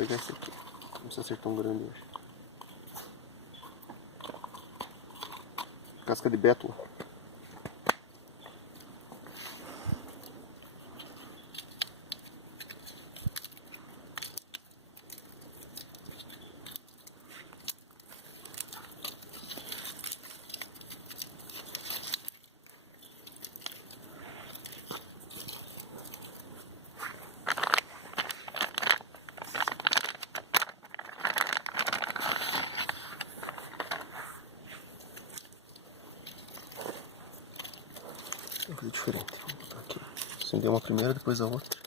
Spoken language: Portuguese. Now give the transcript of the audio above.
pegar esse aqui. Não precisa ser tão grande hoje. Casca de bétula. Diferente. Vou botar aqui. Acender uma primeira, depois a outra.